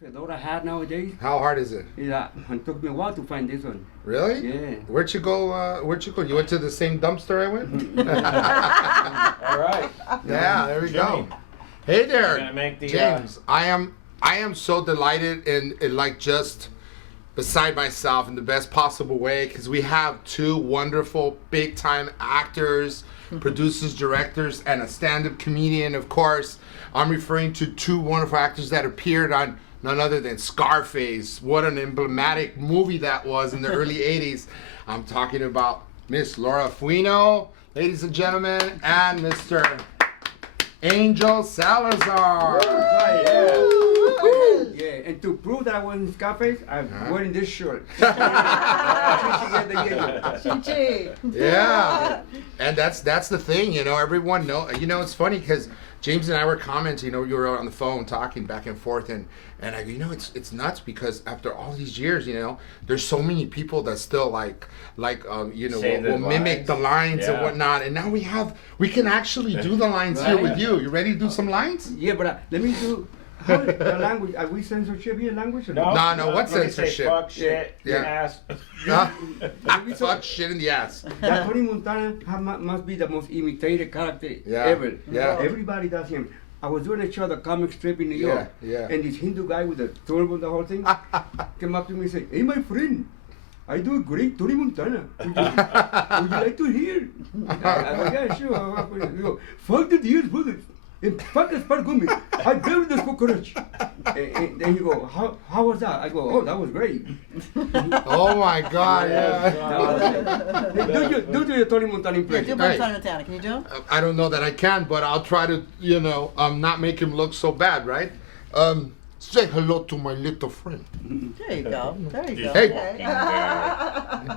fedora hat nowadays. How hard is it? Yeah, it took me a while to find this one. Really? Yeah. Where'd you go? You went to the same dumpster I went? All right. Yeah, there we go. Jimmy, Hey you're there, gonna make the, James. I am so delighted and like just beside myself in the best possible way because we have two wonderful big time actors, producers, directors, and a stand-up comedian. Of course, I'm referring to two wonderful actors that appeared on none other than Scarface. What an emblematic movie that was in the early 80s. I'm talking about Miss Laura Fuino, ladies and gentlemen, and Mr. Angel Salazar. Yeah, and to prove that I wasn't Scarface, I'm wearing this shirt. ChiChi. Yeah, and that's the thing, everyone it's funny because James and I were commenting, you were on the phone talking back and forth, and I go, it's nuts because after all these years, there's so many people that still will mimic the lines and whatnot, and now we can actually do the lines here with you. You ready to do some lines? Yeah, but let me do. How is the language? Are we censorship here language? Or No, what censorship? Fuck shit, Yeah. ass. Fuck shit in the ass. That Tony Montana must be the most imitated character ever. Yeah. Everybody does him. I was doing a show, the comic strip in New York, and this Hindu guy with the turban, the whole thing, came up to me and said, "Hey, my friend, I do a great Tony Montana. Would you like to hear?" I go, "Yeah, sure." He go, "Fuck the deers, bullets. And fuck the spargumi. I built this cockroach." And then you go, how was that? I go, "Oh, that was great." Oh my God! Yeah. Do your Tony Montana Yeah, impression. do a Tony Montana. Can you do him? I don't know that I can, but I'll try to, not make him look so bad, right? Say hello to my little friend. There you go. There you go. Hey.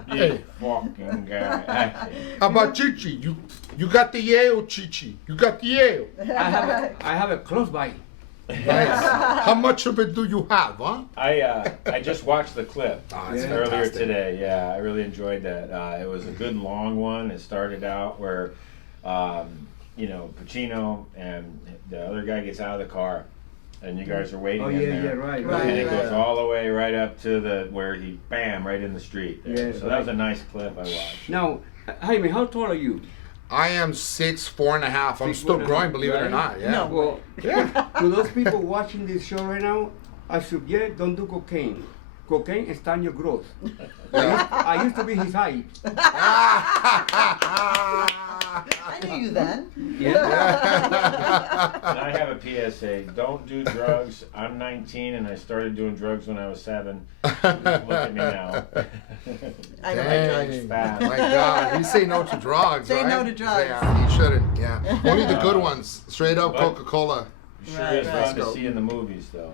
Okay. You fucking guy. How about ChiChi? You got the Yale, ChiChi. You got the Yale. I have a close by. Nice. How much of it do you have, huh? I just watched the clip it's earlier fantastic. today. Yeah, I really enjoyed that. It was a good long one. It started out where, Pacino and the other guy gets out of the car, and you guys are waiting in there. Right. And it goes Right. all the way right up to where he right in the street. There. Yeah, So that was a nice clip I watched. Now, Jaime, how tall are you? I am 6'4.5". I'm still 6'4.5", growing, believe it or right? not. Yeah. No. Well, Yeah. to those people watching this show right now, I suggest don't do cocaine. Cocaine stands your growth. I used to be his height. I knew you then. Yeah. And I have a PSA. Don't do drugs. I'm 19 and I started doing drugs when I was 7. Look at me now. I know my Dang. drugs. Bad. My God, he say no to drugs, Say right? no to drugs. Yeah, he shouldn't. Yeah, only the good ones. Straight up But- Coca-Cola. Sure Right, is right. fun to see in the movies, though.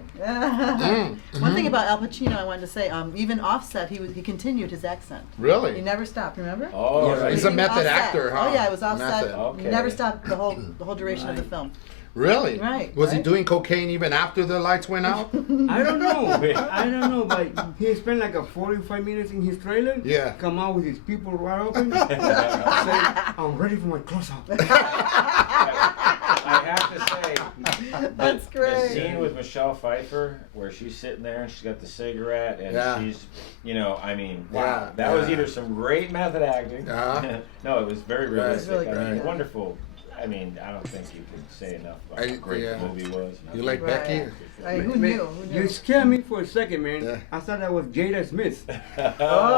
One thing about Al Pacino I wanted to say, even Offset, he continued his accent. He Really? never stopped, remember? Oh, Yeah, right. He's a Even method Offset. actor, huh? Oh yeah, it was Offset. Method. Okay. He never stopped the whole duration of the film. Really? Right, Was he right. doing cocaine even after the lights went out? I don't know, but he spent like 45 minutes in his trailer. Yeah. Come out with his people right open. Say, "I'm ready for my close-up." I have to say, That's the great. scene with Michelle Pfeiffer where she's sitting there and she's got the cigarette and Yeah. she's, wow. Yeah, That was yeah. either some great method acting. Uh-huh. No, it was very Right. realistic. Really I mean, good. wonderful. I mean, I don't think you can say enough about how great the movie was. You like Right. Becky? Right, who Man, knew? You scared me for a second, man. Yeah. I thought that was Jada Smith. Oh.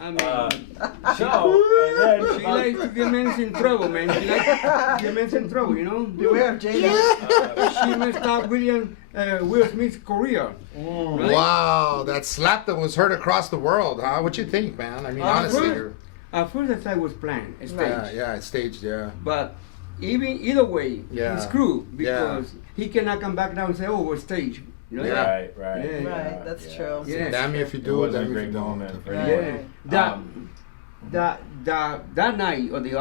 I mean, So, and then she likes to get men in trouble, man. She likes to get men in trouble, Beware of Jada. She messed up Will Smith's career. Right? Wow, that slap that was heard across the world, huh? What you think, man? I mean, honestly. At first I thought it was planned, staged. Yeah, it's staged, yeah. But either way, Yeah. he's screwed because he cannot come back down and say, "Oh, we're staged." Yeah. Right. Yeah. Right, that's true. Yeah. Damn me if you It do, was a damn me if great you don't. moment for Right. you. Yeah. That night of the The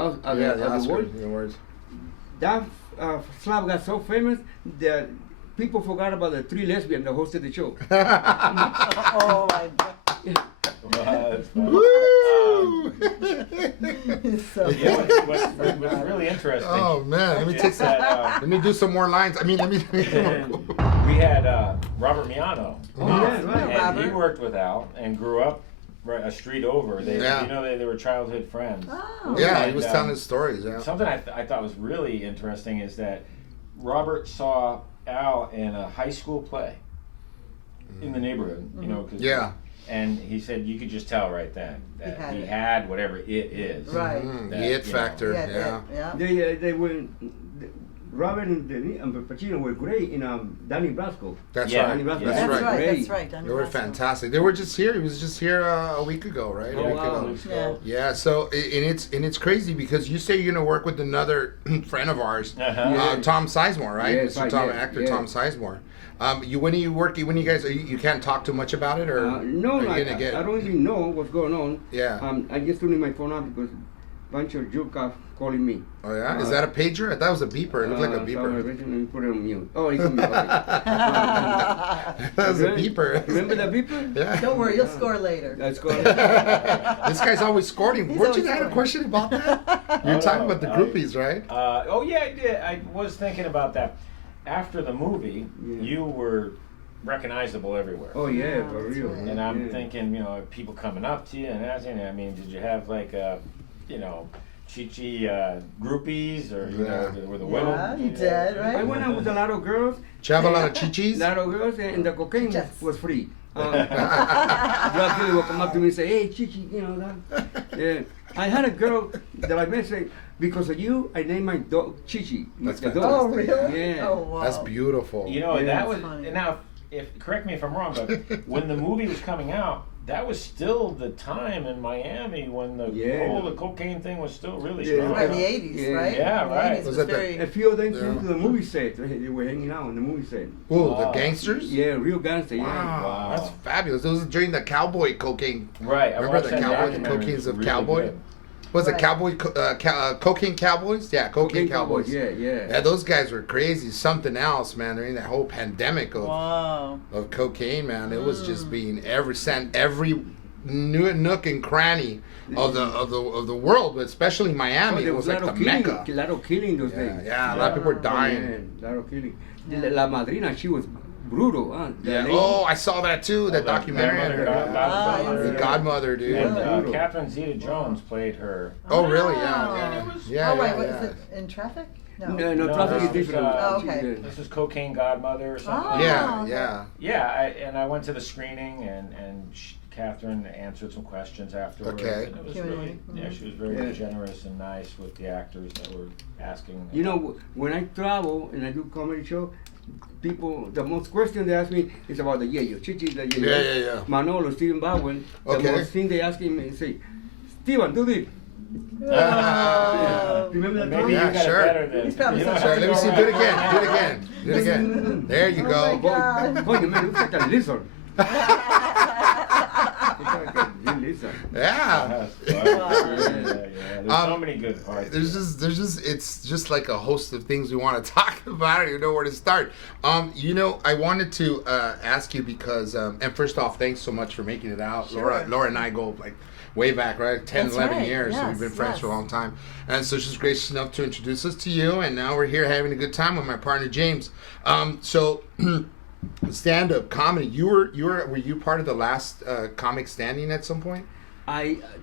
award, awards. that slap got so famous that people forgot about the 3 lesbians that hosted the show. Oh my God. Well, that's fun. Woo! So You know what's really interesting? Oh man, let me is take some. that, Let me do some more lines. I mean, let me. we had Robert Miano, Oh, yeah, right. and Robert. he worked with Al and grew up right a street over. They, Yeah. you know, they were childhood friends. Oh. Yeah, he And, was telling his stories. Yeah. Something I thought was really interesting is that Robert saw Al in a high school play in the neighborhood, you know, 'cause- Yeah. and he said you could just tell right then that He had he it. had whatever it is. Right. The That, it you know, factor. Yeah. Yeah. Yeah. They were Robert and Pacino were great in Danny Brasco. That's Yeah. right. Danny Brasco. That's That's right. right. Great. That's right. Danny They were Brasco. fantastic. They were just here. He was just here a week ago, right? Yeah, A week wow. ago. Yeah. Yeah. So and it's crazy because you say you're gonna work with another friend of ours, Uh-huh. Tom Sizemore, right? Yeah, Mr. Tom, yeah, actor yeah. Tom Sizemore. When are you working? When you guys you can't talk too much about it, or No, are you I gonna get? don't even know what's going on. Yeah. I just turning my phone on because a bunch of jerk off calling me. Oh yeah. Is that a pager? I thought it was a beeper. It looked like a So I beeper. originally put it on mute. Oh, it's on mute. Okay. That was a beeper. Remember that beeper? Yeah. Don't worry, you'll score later. That's called. This guy's always scoring. He's Weren't you always had a scoring. question about that? You're Oh, talking no, about the I- groupies, right? Oh yeah, I did. I was thinking about that. After the movie, Yeah. you were recognizable everywhere. Oh yeah, Yeah, for that's real. right. And I'm Yeah. thinking, you know, people coming up to you and asking. I mean, did you have like, you know, ChiChi groupies or you know, were the women? Yeah, you did, right? I went out with a lot of girls. Did you have a lot of chichis? A lot of girls, and the cocaine Yes. was free. Drug dealer will come up to me and say, "Hey, Chichi, you know that." Yeah, I had a girl that I met say, "Because of you, I named my dog Chichi." That's the fantastic. Oh, dog. really? Yeah. Oh, wow. That's beautiful. You know, Yeah. that was Funny. and now. If correct me if I'm wrong, but when the movie was coming out, that was still the time in Miami when the Yeah. whole the cocaine thing was still really Yeah. strong. Right, the 80s, Yeah. right? Yeah, The right. 80s Was was that the- very... A few of them came Yeah. to the movie set. They were hanging out on the movie set. Ooh, the Wow. gangsters? Yeah, real gangster. Wow, Yeah. Wow. that's fabulous. It was during the cowboy cocaine. Right. I Remember watched the that cowboy, the documentary. cocaines It's of really cowboy? good. Was it Right. cowboy, cocaine cowboys? Yeah, cocaine cowboys. Yeah, yeah. Yeah, those guys were crazy. Something else, man. During that whole pandemic Wow. of cocaine, man, it was just being every nook and cranny of the world, but especially Miami. Oh, It there was was a like lot the of killing. mecca. A lot of killing those Yeah, days. yeah, a lot of people were Oh, dying. man, a lot of killing. La Madrina, she was brutal, huh? The Yeah. lady- Oh, I saw that too. That the documentary. Godmother, The Godmother. Godmother, dude. And brutal. Catherine Zeta-Jones played her. Oh, really? Yeah, Oh. yeah, And it was- yeah. Oh, wait, yeah, what, yeah. is it in traffic? No. No, No, traffic this is was, different. Oh, okay. Yeah. This was Cocaine Godmother or something. Oh. Yeah, okay. yeah. Yeah, I went to the screening and Catherine answered some questions afterwards. Okay. And it was Q&A. really, yeah, she was very Yeah. generous and nice with the actors that were asking. You know, when I travel and I do comedy show, people, the most question they ask me is about the yayo, Chichi, the yayo. Yeah. Manolo, Stephen Bowen. Okay. The most thing they ask him is say, Steven, do this. Oh. Remember that Maybe time? Yeah, you got sure. it better than. He's probably you don't so have Sorry, to let me go see. around. Do it again. Do it again. Do it again. There you Oh go. my God. Coño, man, looks like a lizard. Looks like a real lizard. Yeah. Yeah. There's so many good parts. It's just like a host of things we want to talk about. I don't even know where to start. You know, I wanted to ask you because, and first off, thanks so much for making it out. Sure. Laura and I go like way back, right? 10, That's 11 right. years. Yes, We've been friends for a yes. long time. And so she's gracious enough to introduce us to you. And now we're here having a good time with my partner, James. So stand-up comedy, were you part of the last comic standing at some point?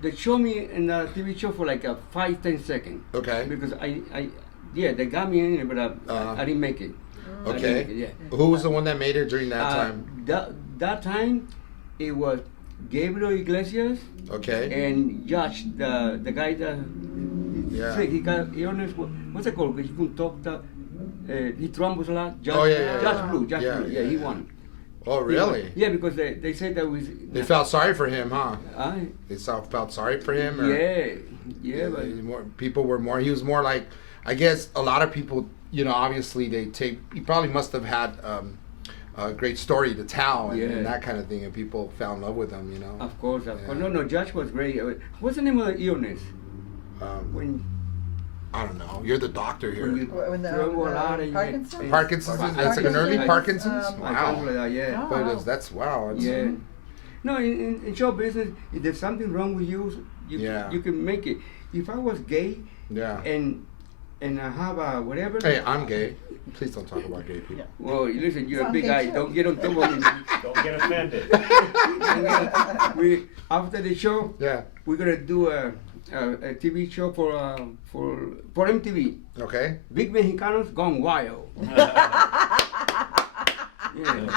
They show me in the TV show for like a 5-10 seconds. Okay. Because they got me in it, but I didn't make it. I didn't Okay. make it, yeah. Who was the one that made it during that time? That time, it was Gabriel Iglesias Okay. and Josh, the guy that Yeah. sick. He got illness. What's it called? He couldn't talk. He trumbles a lot. Josh, Oh, yeah. Josh Blue. Josh Yeah, Blue. Yeah, he won. Oh, really? Yeah, because they said that was. They felt sorry for him, huh? I, They felt sorry for him? Or? yeah, but He was more like, I guess a lot of people, you know, obviously he probably must have had a great story to tell and that kind of thing, and people fell in love with him, you know. of course. Yeah. No, Josh was great. What's the name of the illness? When I don't know. You're the doctor here. when you When the, throw a lot and you get- Parkinson's? Parkinson's? That's like an early Parkinson's? Something Wow. like that, yeah. Oh. But that's wow. That's, Yeah. No, in show business, if there's something wrong with you, you can make it. If I was gay, and I have a whatever. Hey, I'm gay. Please don't talk about gay people. Yeah. Well, listen, you're a Some big gay guy. too. Don't get on top of me. Don't get offended. We after the show, Yeah. we're gonna do a TV show for MTV. Okay. Big Mexicanos Gone Wild. Yeah.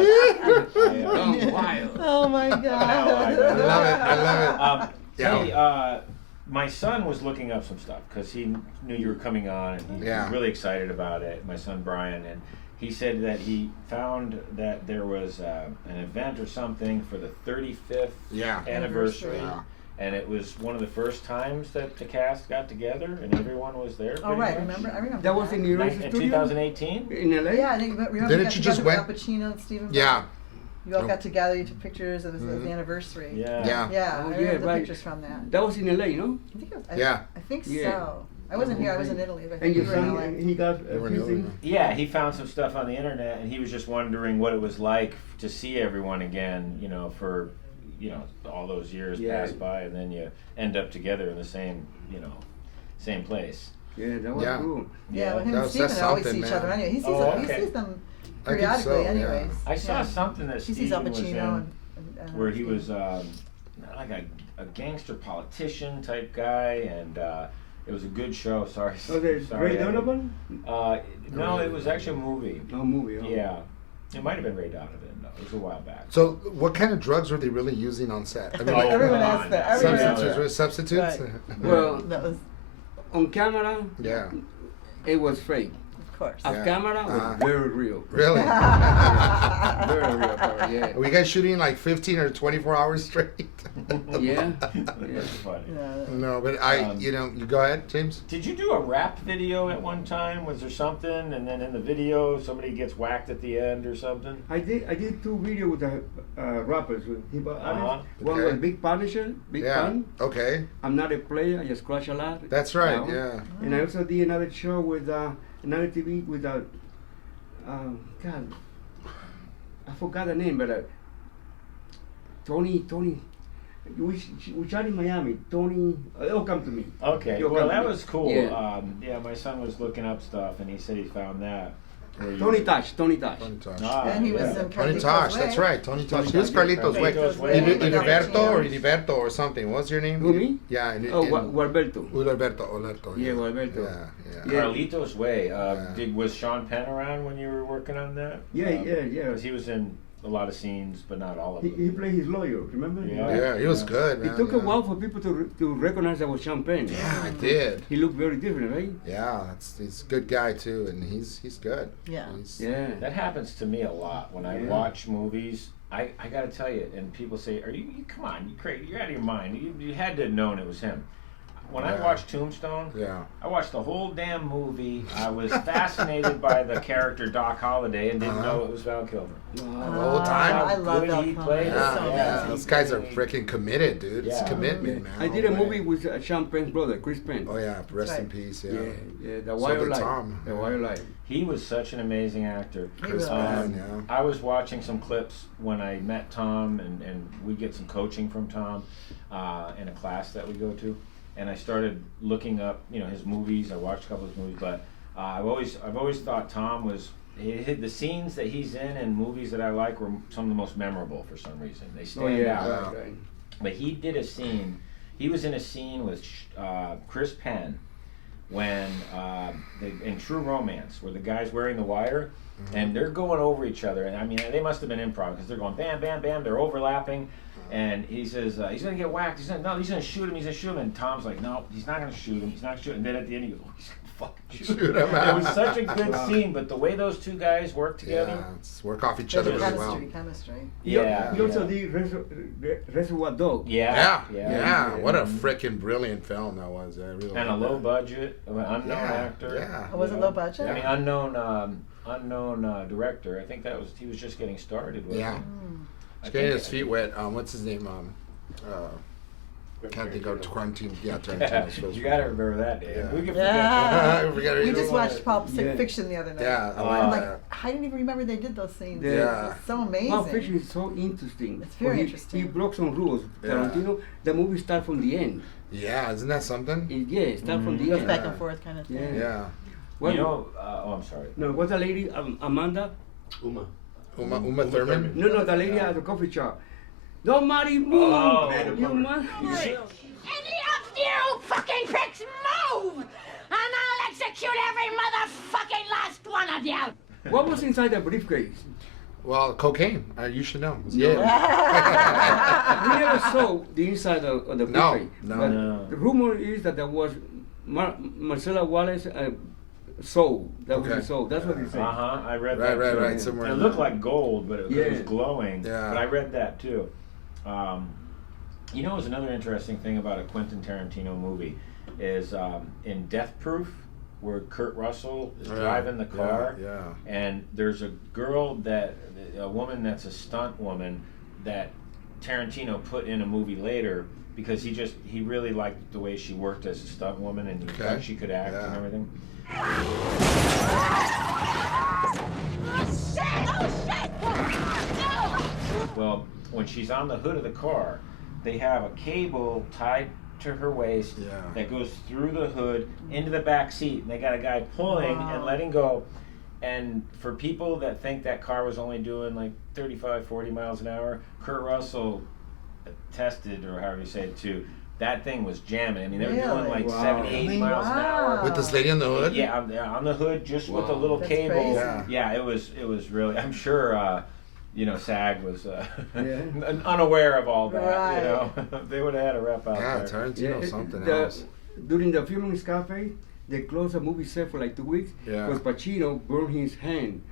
Gone wild. Oh my God. I love it. I love it. Hey, my son was looking up some stuff because he knew you were coming on, and he was really excited about it. My son Brian, and he said that he found that there was an event or something for the 35th anniversary. Yeah. And it was one of the first times that the cast got together, and everyone was there. Oh right, much. I remember. That was in the In studio 2018. in LA. Yeah, I think. Remember Didn't we got you just together went- with Al Pacino and Stephen? Yeah. You all got together. You took pictures. It was the anniversary. Yeah. Yeah. Yeah, Oh, I remember the right. pictures from that. That was in LA, you know. I think it was, I think Yeah. so. I wasn't here. I was in Italy. But I And think your we were in LA. son, he got You were a in few Italy, things. Yeah, he found some stuff on the internet, and he was just wondering what it was like to see everyone again. You know, for all those years pass by, and then you end up together in the same same place. Yeah, that was cool. Yeah, but him That's and Stephen always see something, each other man. anyway. He sees Oh, them. okay. He sees them I think periodically, so, yeah. anyways. I saw something that He sees Al Stephen was in, Pacino where he was like a gangster politician type guy, and it was a good show. Sorry. Oh, there's sorry, Ray Donovan? No, it was actually a movie. No movie. Oh. Yeah, it might have been Ray Donovan. No, it was a while back. So, what kind of drugs were they really using on set? I mean, Oh, Everyone come asks on. that. Everyone asks substitutes. that. Were substitutes? Right. Well, That was, on camera, Yeah. it was fake. of course. Off camera was very real. Really? Very real, yeah. Were you guys shooting like 15 or 24 hours straight? Yeah. That's funny. Yeah. No, but you go ahead, James. Did you do a rap video at one time? Was there something, and then in the video somebody gets whacked at the end or something? I did 2 videos with the rappers with hip hop artists. One Okay. was Big Punisher, Big Pun. Okay. I'm not a player, I just crush a lot. That's right. That one. Yeah. And I also did another show with another TV with God, I forgot the name, but Tony, we shot in Miami. Tony, it'll come to me. Okay, You'll well come that to me. was cool. Yeah. My son was looking up stuff, and he said he found that. where you- Tony Tosh. Tony Tosh. Ah, And he was yeah. in Tony Carlito's Tosh, Way. that's right. Tony Tosh. Tony He was Tosh, Carlito's yeah. Way. Carlito's Way. Iliberto or something. What's your name? Who, me? Yeah. Oh, Gualberto. Ulalberto. Yeah, Gualberto. Yeah. Yeah. Carlito's Way. Was Sean Penn around when you were working on that? Yeah. Because he was in a lot of scenes, but not all of them. He played his lawyer, remember? Yeah. Yeah, he was good, It man. took a while for people to recognize that was Champagne. Yeah, I did. He looked very different, right? Yeah, he's a good guy too, and he's good. Yeah. Yeah. That happens to me a lot when I watch movies. I gotta tell you, and people say, "Are you come on, you crazy? You're out of your mind. You had to have known it was him." When I watched Tombstone, I watched the whole damn movie. I was fascinated by the character Doc Holliday and didn't know it was Val Kilmer. The whole time. I love good that he film. played It's it. so Yeah, amazing. those guys are freaking committed, dude. It's Yeah. commitment, man. I did a all the way. movie with Champagne's brother, Chris Penn. Oh yeah, rest in right. peace. Yeah, Yeah. the So did Wildlife. Tom. The Wildlife. He was such an amazing actor. Chris really Penn, yeah. I was watching some clips when I met Tom, and we get some coaching from Tom in a class that we go to, and I started looking up, his movies. I watched a couple of his movies, but I've always thought Tom was the scenes that he's in movies that I like were some of the most memorable for some reason. They stand out. Right. But he did a scene. He was in a scene with Chris Penn when in True Romance, where the guy's wearing the wire, and they're going over each other. And I mean, they must have been improv because they're going bam, bam, bam. They're overlapping, and he says he's gonna get whacked. He's gonna shoot him. He's gonna shoot him. And Tom's like, no, he's not gonna shoot him. He's not shooting. And then at the end, he goes, oh, he's gonna fucking shoot him. It was such a good scene, but the way those two guys work together. Yeah, it's work off each There's other a really well. chemistry. Yeah. He also did Reservoir Dog. Yeah. What a freaking brilliant film that was. I really And a liked low that. budget, unknown actor. Yeah. Oh, was it low budget? I mean, unknown director. I think he was just getting started with Yeah. it. Mm. He's getting his feet wet. What's his name? Can't think of quarantine. Yeah, Tarantino's films. You gotta remember that, Dave. Yeah. We can Yeah. forget. We just watched Pulp Fiction the other night. Yeah, I'm like, I didn't even remember they did those scenes. Yeah. It's so amazing. Pulp Fiction is so interesting. It's very He interesting. broke some rules. Tarantino, the movie starts from the end. Yeah, isn't that something? It starts from the Goes end. back and forth kind of thing. Yeah. Yeah. Well, You know, I'm sorry. no, what's the lady, Amanda? Uma. Uma Thurman? No, the lady at the coffee shop. Don't marry me. Oh, you man. Any of you fucking pricks move! And I'll execute every motherfucking last one of you! What was inside the briefcase? Well, cocaine. You should know. No. Yeah. We never saw the inside of the briefcase. No. But No. the rumor is that there was Marcella Wallace soul. That was the soul. That's what they say. I read that too. Right. Somewhere. It in looked there. like gold, but it was glowing. Yeah. But I read that too. You know, there's another interesting thing about a Quentin Tarantino movie is in Death Proof, where Kurt Russell is driving the car, and there's a girl a woman that's a stunt woman that Tarantino put in a movie later because he really liked the way she worked as a stunt woman and he thought she could act and everything. Oh shit! No! Well, when she's on the hood of the car, they have a cable tied to her waist that goes through the hood into the back seat, and they got a guy pulling and letting go. And for people that think that car was only doing like 35, 40 miles an hour, Kurt Russell tested, or however you say it, too. That thing was jamming. I mean, they were doing like 70, 80 miles an hour. With this lady on the hood? Yeah, on the hood, just with a little That's cable. crazy. Yeah, it was really. I'm sure, SAG was unaware of all that. Right. You know, they would have had a rep out Yeah, there. Tarantino, something else. During the filming Scarface, they closed the movie set for like 2 weeks Yeah. because Pacino burned his hand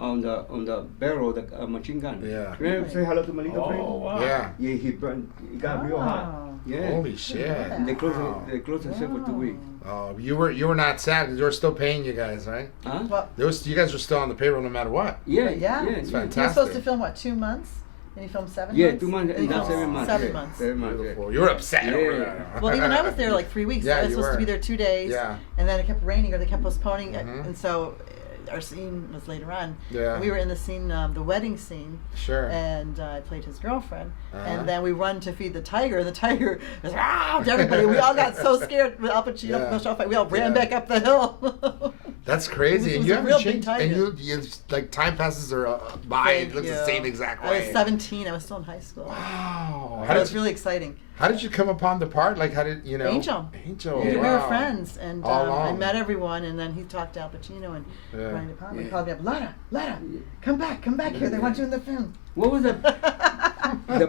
on the barrel of the machine gun. Yeah. Remember, say hello to my little friend? Oh wow. Yeah. Yeah, he burned. It got real hot. Yeah. Holy shit. And they closed Wow. it. They closed the set for 2 weeks. Oh, you were not sad because they were still paying you guys, right? Huh? Well, You guys were still on the payroll no matter what. Yeah, Yeah. yeah. It's yeah. fantastic. you were supposed to film, what, 2 months? And you filmed 7 Yeah, months? 2 months And you and filmed 7 months. 7 yeah. months. 7 months. Beautiful. You were upset over Yeah. that. Well, even I was there like 3 weeks. Yeah, I was you supposed to were. be there 2 days. Yeah. And then it kept raining or they kept postponing it. Mhm. And so our scene was later on. Yeah. We were in the scene, the wedding scene. Sure. And I played his girlfriend. Uh-huh. And then we run to feed the tiger. The tiger is "Rah!" to everybody. We all got so scared with Al Pacino Yeah. from the show fight. We all ran Yeah. back up the hill. That's crazy. It And was you a haven't real big changed. tiger. And you like time passes are by. Thank It looks the you. same exact I way. was 17. I was still in high school. Wow. So it was really exciting. How did you come upon the part? Like, how did you know? Angel. Angel. Yeah. We Wow. were friends, and All I along. met everyone, and then he talked to Al Pacino and Yeah. Brian De Palma. He Yeah. called me up, Lara, come back here. They want you in the film. What was the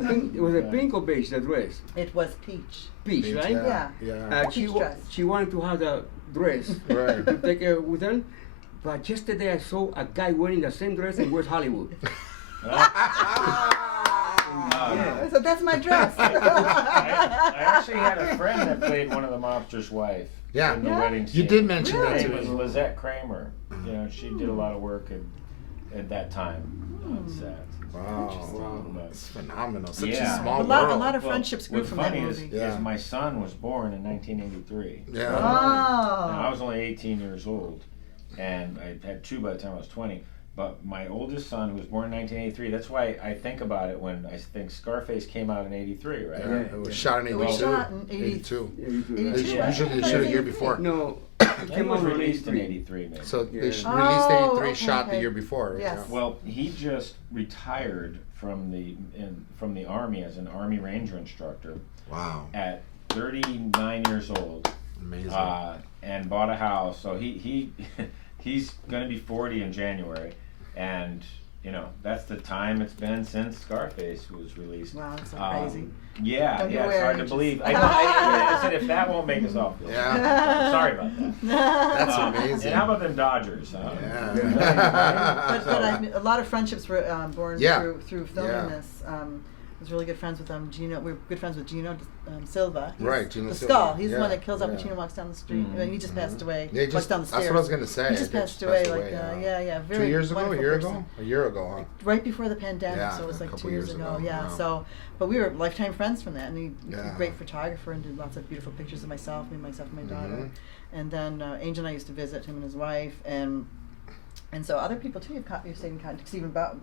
pink? It was a pink or beige, the dress? It was peach. Peach, right? Yeah. Yeah. Peach dress. She wanted to have the dress Right. to take her with her. But yesterday I saw a guy wearing the same dress in West Hollywood. I said, that's my dress. I actually had a friend that played one of the mobsters' wife. Yeah. In the Yeah. wedding scene. You did mention Her that name to was me. Lizette Kramer. You know, she did a lot of work at that time on set. Wow. But- It's phenomenal. Such Yeah. a small A lot world. of friendships grew what's from that funny movie. is Yeah. my son was born in 1983. Yeah. Now, I Oh. was only 18 years old, and I had 2 by the time I was 20. But my oldest son, who was born in 1983, that's why I think about it when I think Scarface came out in 83, right? Yeah. It was shot in It was 82. shot in 82. 82, They right? usually shoot a year before. No, It it came was out in released in 83. 83, maybe. So they Yeah. released Oh, 83, okay, shot the okay. year before. Yes. Yeah. Well, he just retired from the Army as an Army Ranger instructor Wow. at 39 years old, Amazing. and bought a house. So he he's going to be 40 in January, and you know that's the time it's been since Scarface was released. Wow, that's so crazy. Yeah, Don't give yeah, away it's our hard to ages. believe. I said if that won't make us all feel Yeah. sorry about that. That's And amazing. how about them Dodgers? But a lot of friendships were born Yeah. through filming Yeah. this. was really good friends with Gino. We were good friends with Gino Silva. He's Right, Gino the Silva. Skull. He's the Yeah, one that kills Al yeah. Pacino, walks down the street. I mean, he just passed away. Yeah, Walks down the stairs. that's what I was gonna say. He just passed away, very 2 years ago, a wonderful year person. ago, a year ago, huh? Right before the pandemic, Yeah, so it was a like couple 2 years years ago. ago, Yeah, wow. so, but we were lifetime friends from that, and he's Yeah. a great photographer and did lots of beautiful pictures of myself and my daughter. Mhm. And then Angel and I used to visit him and his wife, and so other people too. You've stayed in contact. Stephen Bauer,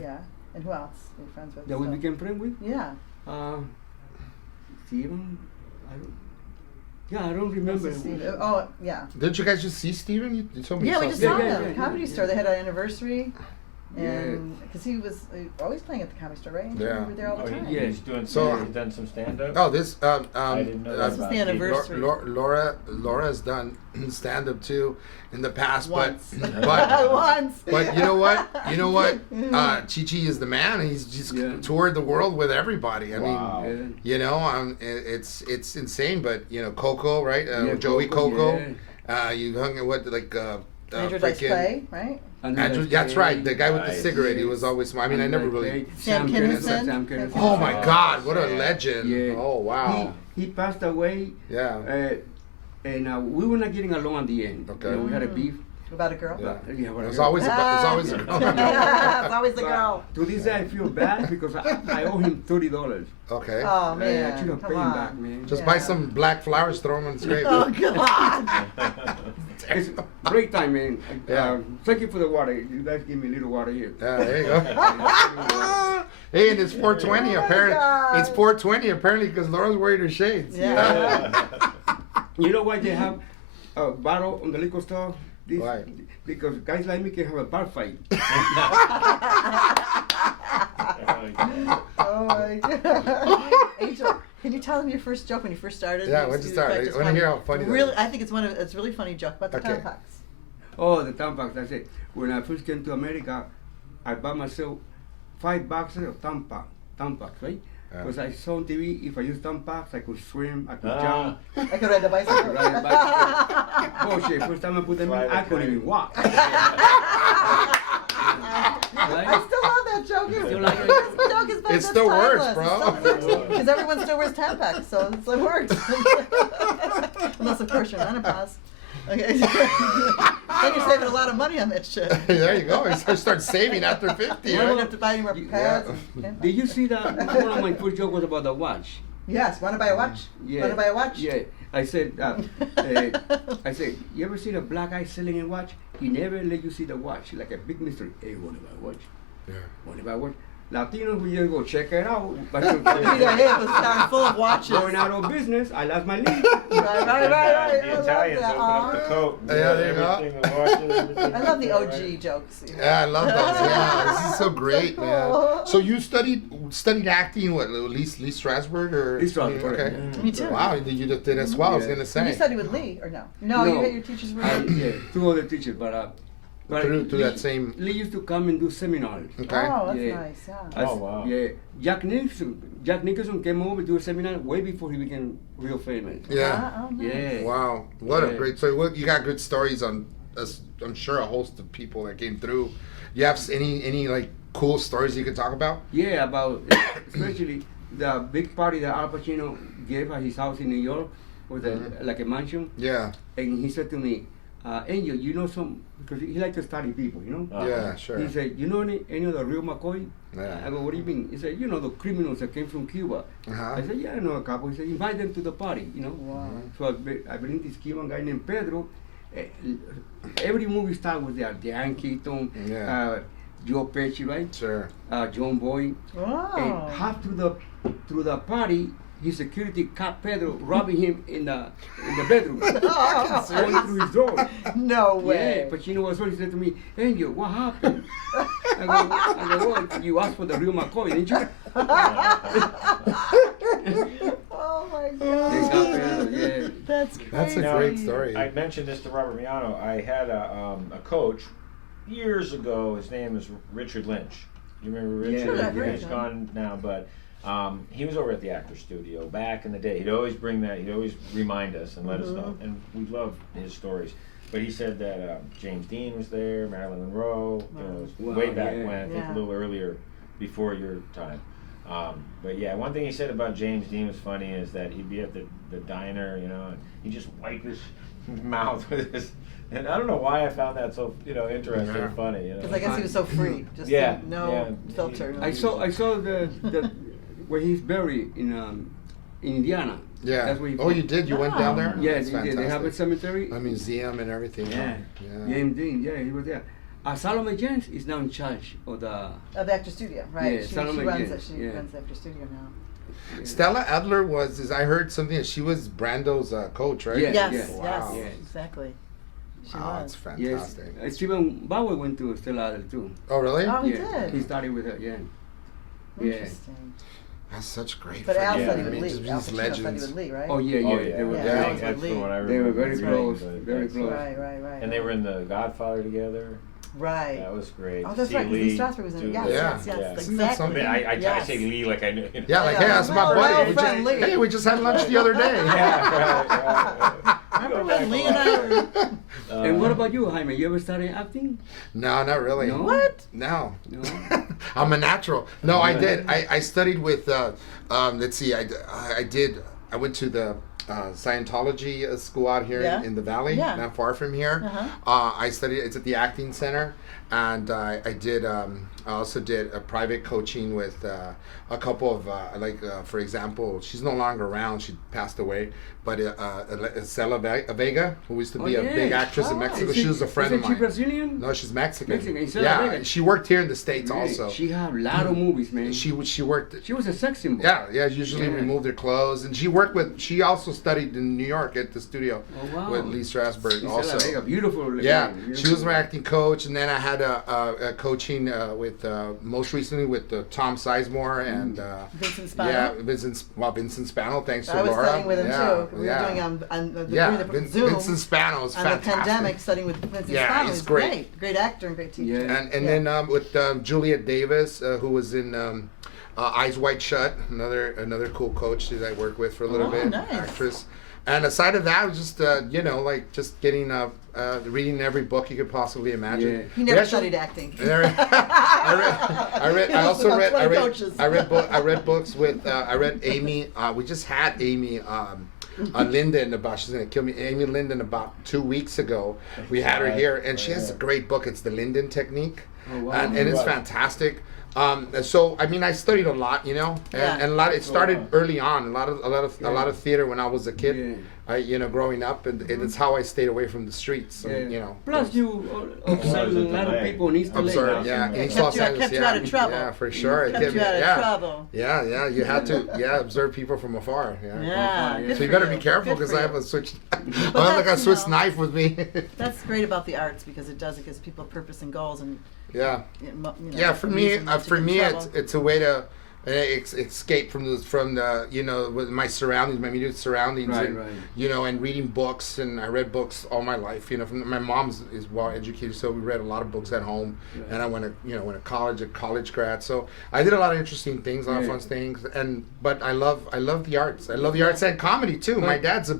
yeah, and who else are you friends with? That we So- became friends with? Yeah. Steven? I don't remember. Oh, yeah. Didn't you guys just see Steven? You told me. Yeah, you we saw just Steven. saw Yeah, him yeah, at the Comedy yeah. Store. They had an anniversary, Yeah. and because he was always playing at the Comedy Store, right? Yeah. We were there all the Oh, time. Yeah. he's doing So- he's done some stand-up. Oh, this I didn't know that This was about the Steven. anniversary. Laura has done stand up too in the past, Once. but Once. but you know what? ChiChi is the man. He's just toured the world with everybody. I Wow. mean, you know, it's insane. But you know, Coco, right? Yeah, Joey Coco, Coco. You hung with Andrew Dice freaking Clay, right? Andrew. That's right. The guy with the Nice. cigarette. He was always. I mean, I never really. Sam Kinison. Oh my Oh, God! What a yeah. legend! Yeah. Oh wow! He passed away, Yeah. and we were not getting along at the end. Okay. You know, we had a beef. About a girl. Yeah. Yeah, It was girl. always. It's always. It's always the But girl. To this day, I feel bad because I owe him $30. Okay. Oh I man, should have come paid him on. back, man. Just Yeah. buy some black flowers, throw them in his grave. Oh God. It's a great time, man. Yeah. Thank you for the water. You guys give me a little water here. Yeah, there you go. Hey, and it's 420 Oh my apparently. God. It's 420 apparently because Laura's wearing her shades. Yeah. You know why they have a bottle on the liquor store? This, Why? Because guys like me can have a bar fight. Oh my God. Angel, can you tell them your first joke when you first started? Yeah, when'd you start? I wanna hear how funny that Really, is. I think it's really funny joke about the Okay. Tampax. Oh, the Tampax. I said, when I first came to America, I bought myself 5 boxes of Tampax, right? Yeah. Because I saw on TV, if I use Tampax, I could swim, I could Ah. jump. I could ride the bicycle. Ride a bicycle. Bullshit, first time I put them in, Fly I the couldn't kite. even walk. I still love that joke. Still like it? This joke is It still works, bro. Because everyone still wears Tampax, so it works. Unless, of course, you're menopause. Okay. Then you're saving a lot of money on that shit. There you go. You start saving after 50. You don't Right? have to buy any more pads. and Did you see that? One of my first jokes was about the watch. Yes, want to buy a watch? Yeah. Want to buy a watch? Yeah. I said, you ever seen a black guy selling a watch? He never let you see the watch, like a big mystery. Hey, want to buy a watch? Yeah. Want to buy a watch? Latinos, we just go check it out. But It was down full of watches. going out of business, I lost my lead. Right. The I love Italians that. open up the coat. and Yeah, there you go. everything, the watches, everything. I love the Right. OG jokes. Yeah, I love those. Yeah, this is so great, man. So you studied acting, what, Lee Strasberg or? Lee Strasberg, Okay. yeah. Me too. Wow, you just did as well. I was Yeah. gonna Did you say. study with Lee or no? No, you had your teachers were. Yeah, 2 other teachers, but Through Lee, that same. Lee used to come and do seminars. Okay. Oh, that's Yeah. nice. Yeah. Oh, wow. Yeah, Jack Nicholson came over to do a seminar way before he became real famous. Yeah. Oh, nice. Yeah. Wow, what a Yeah. great story! What you got good stories on? I'm sure a host of people that came through. You have any like cool stories you could talk about? Yeah, about especially the big party that Al Pacino gave at his house in New York, was like a mansion, Yeah. and he said to me, Angel, you know some, because he liked to study people, you know? Yeah, sure. He said, you know any of the real McCoy? Yeah. I go, what do you mean? He said, you know, the criminals that came from Cuba. Uh-huh. I said, yeah, I know a couple. He said, invite them to the party, you know? Wow. So I bring this Cuban guy named Pedro. Every movie star was there. Diane Keaton, Yeah. Joe Pesci, right? Sure. John Boyd. Wow. And half through the party, his security caught Pedro robbing him in the bedroom, going through his door. No way. Yeah, Pacino was sorry. He said to me, Angel, what happened? I go, well, you asked for the real McCoy, didn't you? Oh my They God. got Pedro, yeah. That's crazy. That's a great story. I mentioned this to Robert Miano. I had a coach years ago. His name is Richard Lynch. You remember Yeah, Richard? I've heard He's of him. gone now, but he was over at the Actors Studio back in the day. He'd always bring that. He'd always remind us and let us know, and we love his stories. But he said that James Dean was there, Marilyn Monroe. You know, it was Wow, way back yeah. when. I think Yeah. a little earlier, before your time. But yeah, one thing he said about James Dean was funny is that he'd be at the diner, you know, and he'd just wipe his mouth with his. And I don't know why I found that so, you know, interesting and funny. You know? Because I guess he was so free, just no filter. I saw the where he's buried in Indiana. Yeah. That's where you did? You went down there? Yes, they have a cemetery. A museum and everything. Yeah. James Dean, he was there. Salome Jens is now in charge of the actor studio, right? Yeah, she Salome runs Jens, it. She runs the actor studio now. Yeah. Stella Adler I heard something. She was Brando's coach, right? Yeah. Yes, Wow. yes, exactly. She Wow, was. it's fantastic. Yes. Stephen Bauer went to Stella Adler too. Oh, really? Oh, he Yeah. did. He studied with her. Yeah. Interesting. That's such great. But Al friends. studied I with mean, Lee. just Al these Pacino legends. studied with Lee, right? Oh yeah. They were Yeah. That's With the Lee. one I They were remember very reading, close. but Very that's- close. Right. And they were in The Godfather together. Right. That was great. Oh, that's See right. Because Lee Lee Strasberg was in do it. Yes, the- yes, Yeah. yes. Isn't that Exactly. something? I Yes. say Lee like I knew. You know. Yeah, like, hey, that's my Oh, buddy. well, We friend Lee. hey, we just had lunch the other day. Yeah, right. Remember when Lee and I were... And what about you, Jaime? You ever started acting? No, not really. No? What? No. No. I'm a natural. No, I did. I studied with, let's see, I went to the Scientology school out here in the Valley, not far from here. I studied, it's at the Acting Center. And I also did a private coaching with a couple of, for example, she's no longer around, she passed away, but Cela Vega, who used to be a big actress in Mexico, she was a friend of mine. Is she Brazilian? No, she's Mexican. Cela Vega. She worked here in the States Really? also. She had a lot of movies, man. She worked. She was a sex symbol. Usually removed her clothes, and she also studied in New York at the studio with Lee Strasberg also. Vega, beautiful. Yeah, Beautiful. she was my acting coach, and then I had a coaching with most recently with Tom Sizemore and Vincent Spano. yeah, Vincent Spano. Thanks to I was Laura. studying with him too. We were doing on the Zoom. Vincent Spano is on fantastic. the pandemic, studying with Vincent Spano. he's He's great. Great actor and great teacher. Yeah. And then with Juliet Davis, who was in Eyes Wide Shut, another cool coach that I worked with for a little bit, nice. actress. And aside of that, I was just just getting reading every book you could possibly imagine. Yeah. He never studied acting. I read books with I read Amy. We just had Amy. Linden about she's gonna kill me. Amy Linden about 2 weeks ago. We had her here, and she has a great book. It's the Linden Technique, and it's fantastic. So I mean, I studied a lot, and a lot. It started early on. A lot of theater when I was a kid. Growing up, and it's how I stayed away from the streets. Plus, you observe a lot of people in East LA. East Los Angeles, kept you out of trouble. Yeah, for sure. Kept you out of trouble. Yeah, you had to, observe people from afar. Yeah. So you better be careful because I have a switch. I have like a Swiss knife with me. That's great about the arts because it gives people purpose and goals and. For me, it's a way to escape from the with my surroundings, my immediate surroundings, and reading books. And I read books all my life. My mom is well educated, so we read a lot of books at home. And I went to college, a college grad. So I did a lot of interesting things, a lot of fun things. But I love the arts. I love the arts and comedy too. My dad's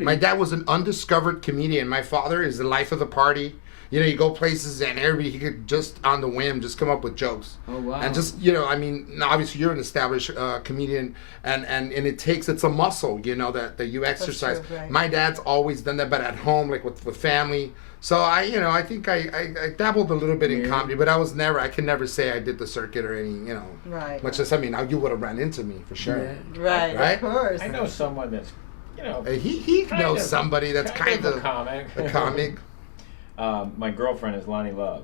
my dad was an undiscovered comedian. My father is the life of the party. You go places and everybody, he could just on the whim just come up with jokes. Oh, wow. And just, obviously you're an established comedian and it's a muscle, that you exercise. That's true, right. My dad's always done that, but at home, like with family. So I think I dabbled a little bit in comedy, but I could never say I did the circuit or any, Right. much as, you would have ran into me for sure. Yeah. Right, of course. I know someone that's, He knows somebody that's kind of a comic. A comic. My girlfriend is Lonnie Love.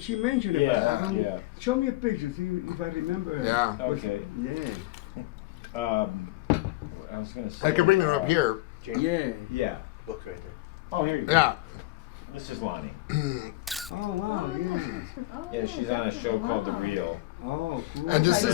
She mentioned it. Yeah. Show me a picture, see if I remember her. Yeah. Okay. Yeah. I was gonna say. I could bring her up here. Yeah. Yeah. Book right there. Oh, here you go. Yeah. This is Lonnie. Oh wow, yeah. Yeah, she's on a show called The Real. Oh, cool. And this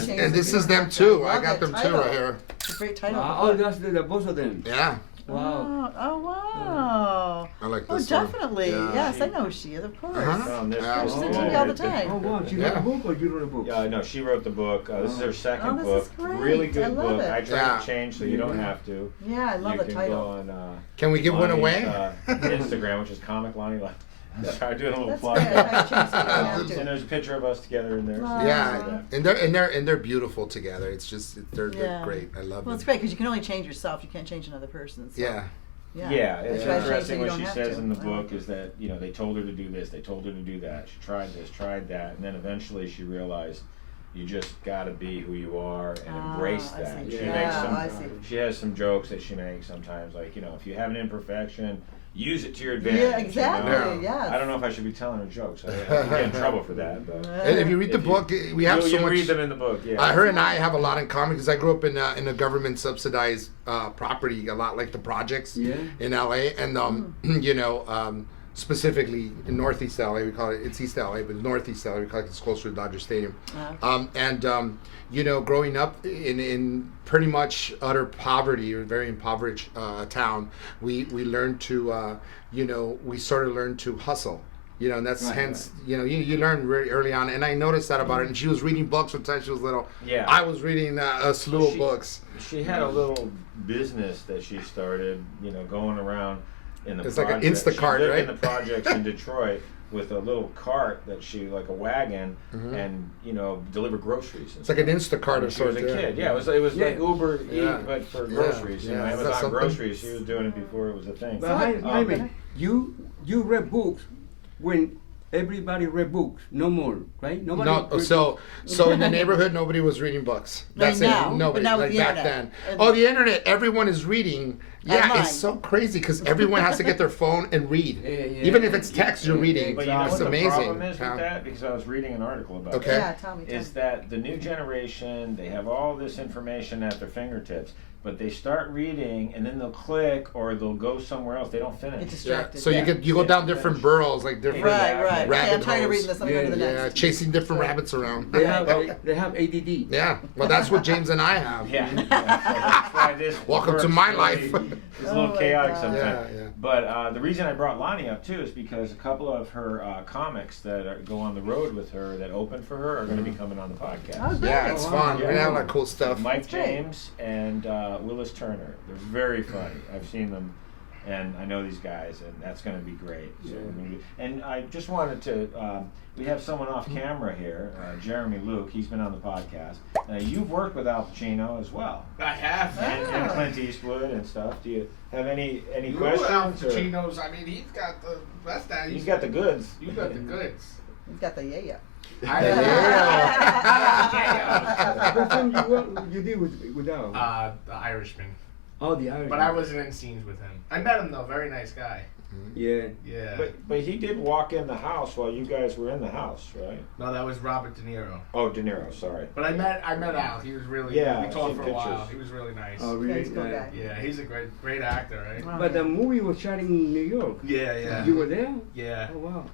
is them too. I got them too right here. It's a great title. Oh, that's the both of them. Yeah. Wow. Oh, wow. I like Oh, this one. definitely. Yeah. Yes, I know who she is, of course. On this Yeah. book. She's on TV all the time. Oh wow, she wrote a book or you wrote a book? No, she wrote the book. This is her second this book. is great. Really I good love book. it. I tried Yeah. to change so you don't have to. Yeah, I love you the can title. go on Can we give one Lonnie's, away? Instagram, which is Comic Lonnie Love. Sorry, doing a little That's plug. great. I had a chance to And do it. there's a picture of us together in there. so- Yeah, and they're beautiful together. It's just they're great. I love Well, it's them. great because you can only change yourself. You can't change another person. So. Yeah. Yeah, it's That's why I interesting say you what don't she have says to. in the book is that, you know, they told her to do this, they told her to do that. She tried this, tried that, and then eventually she realized you just got to be who you are and embrace I that. see. She Yeah, makes some. I see. She has some jokes that she makes sometimes, like, you know, if you have an imperfection, use it to your advantage. Yeah, exactly. You know? Yes. I don't know if I should be telling her jokes. I get in trouble for that. But And if you read the book, we have so you much. read them in the book. Yeah. Her and I have a lot in common because I grew up in a government subsidized property, a lot like the projects in LA, and you know, specifically in Northeast LA, we call it. It's East LA, but Northeast LA, we call it. It's closer to Dodger Stadium. You know, growing up in pretty much utter poverty, or very impoverished town, we learned to, you know, we sort of learned to hustle. You know, and that's hence, you know, you learn very early on. And I noticed that about her. And she was reading books from the time she was little. Yeah. I was reading a slew of books. She had a little business that she started, you know, going around in the It's like an projects. Instacart, She lived right? in the projects in Detroit with a little cart that she, like a wagon, and, you know, deliver groceries. And It's like an Instacart when of she was sorts. a kid. Yeah, it was like Uber Yeah. Eats, but for Yeah. groceries. You Yeah. know, Is that Amazon something? groceries. She was doing it before it was a thing. But Jaime, you read books when everybody read books. No more, right? Nobody. No, read so in the neighborhood, nobody was reading books. That's Right now, it. Nobody. but now with Like the back internet. then. Oh, the internet. Everyone is reading. Yeah, Online. it's so crazy because everyone has to get their phone and read. Even if it's text, you're reading. But you know It's what the amazing. problem is with that? Because I was reading an article about Okay. it. Yeah, tell me. Is that the new generation, they have all this information at their fingertips, but they start reading and then they'll click or they'll go somewhere else. They don't finish. Get Yeah. distracted. So you go down different burrows, like different Right, right. rabbit Okay, I'm tired of holes. reading this. Let me go to the Yeah, next. chasing different rabbits around. They have ADD. Yeah, well, that's what James and I have. Yeah. That's why this Welcome to works my really- life. It's a Oh little my chaotic God. sometimes. Yeah, yeah. But the reason I brought Lonnie up too is because a couple of her comics that go on the road with her that open for her are going to be coming on the podcast. Oh, great. Yeah, it's fun. We're gonna have a lot of cool stuff. Mike That's great. James and Willis Turner. They're very funny. I've seen them, and I know these guys, and that's going to be great. So we're gonna and I just wanted to. We have someone off camera here, Jeremy Luke. He's been on the podcast. You've worked with Al Pacino as well, I have. and Clint Eastwood and stuff. Do you have any Al questions? or- Pacino's, I mean, he's got the best at. He's got the goods. You got the goods. He's got the yeah. What film you did with Al? The Irishman. Oh, the Irish. But I wasn't in scenes with him. I met him though, very nice guy. Yeah. Yeah. But he did walk in the house while you guys were in the house, right? No, that was Robert De Niro. Oh, De Niro. Sorry. But I met Al. He was really Yeah, we I've talked seen for a while. pictures. He was really nice. Oh, Yeah, really? he's a cool guy. Yeah, he's a great actor, right? Wow. But the movie was shot in New York. Yeah. You were there? Yeah. Oh wow.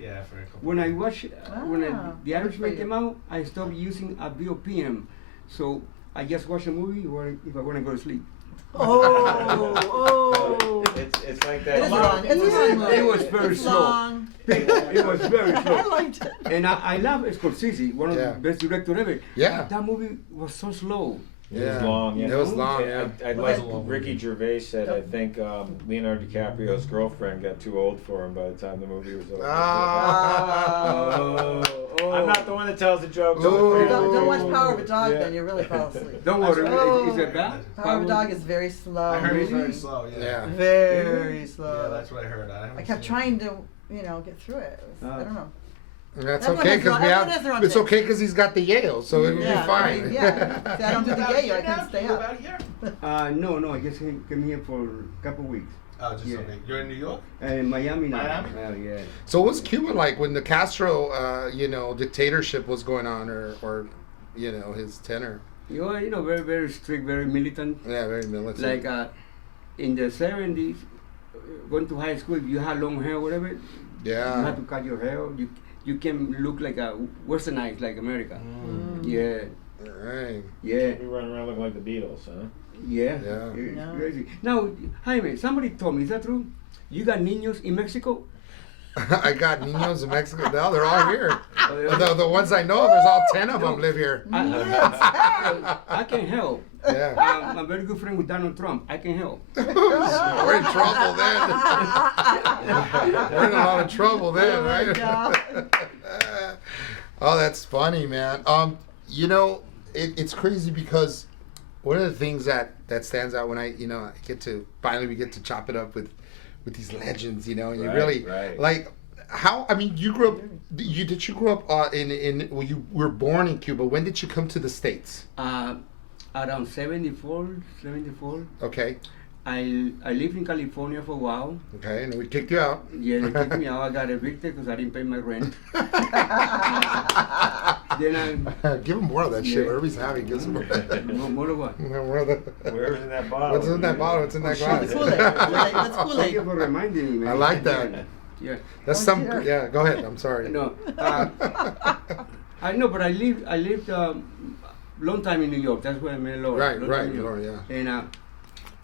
Yeah, for a couple. When I watched when Ah, The good for Irishman you. came out, I stopped using a VOPM, so I just watch a movie if I want to go to sleep. Oh. It's like It that. is long. It's a long movie. It was very It's slow. long. It was very I slow. liked it. And I love Scorsese, one of Yeah. the best directors ever. Yeah. That movie was so slow. It was long. Yeah. It was long. Yeah. I like Ricky Gervais said. I think Leonardo DiCaprio's girlfriend got too old for him by the time the movie was over. I'm not the one that tells the jokes. Oh. Don't watch Power of a Dog Yeah. then, you really fall asleep. Don't worry, Oh. is it bad? Power of a Dog is very slow. I heard he's Really? very slow. Yeah. Very slow. Yeah, that's what I heard. I kept trying to, get through it. I don't know. That's Everyone okay has their because own- we everyone has their have. own It's taste. okay because he's got the Yale, so it'll Yeah, be fine. yeah. See, I don't do the yayo, I can't stay up. About here? No, I just came here for a couple of weeks. Oh, just Yeah. okay. You're in New York? And Miami now. Miami? Oh, yeah. So what was Cuba like when the Castro, dictatorship was going on, or his tenor? Very, very strict, very militant. Yeah, very militant. Like in the 70s, going to high school, if you had long hair or whatever, you Yeah. had to cut your hair. You can look like a westernized like America. Yeah, Right. yeah, We run around looking like the Beatles, huh? yeah. Yeah. It's No. crazy. Now, Jaime, somebody told me, is that true? You got niños in Mexico? I got niños in Mexico. No, they're all here. The ones I know, there's all 10 of them live here. I can help. Yeah. I'm a very good friend with Donald Trump. I can help. We're in trouble then. We're in a lot of trouble then, right? Oh, that's funny, man. You know, it's crazy because one of the things that stands out when I get to we get to chop it up with these legends, and you really like how. I mean, you grew up. Did you grow up well, you were born in Cuba. When did you come to the States? Around 74. Okay. I lived in California for a while. Okay, and we kicked you out. Yeah, they kicked me out. I got evicted because I didn't pay my rent. Then give him more of that shit. Whatever he's having, give him more of what? Where's in that bottle? What's in that bottle? What's in that glass? The Kool-Aid. That's Thank Kool-Aid. you for reminding me, man. I like that. Yeah. That's some. Yeah, go ahead. I'm sorry. No. I know, but I lived long time in New York. That's where I met Laura. Right, Laura, yeah. And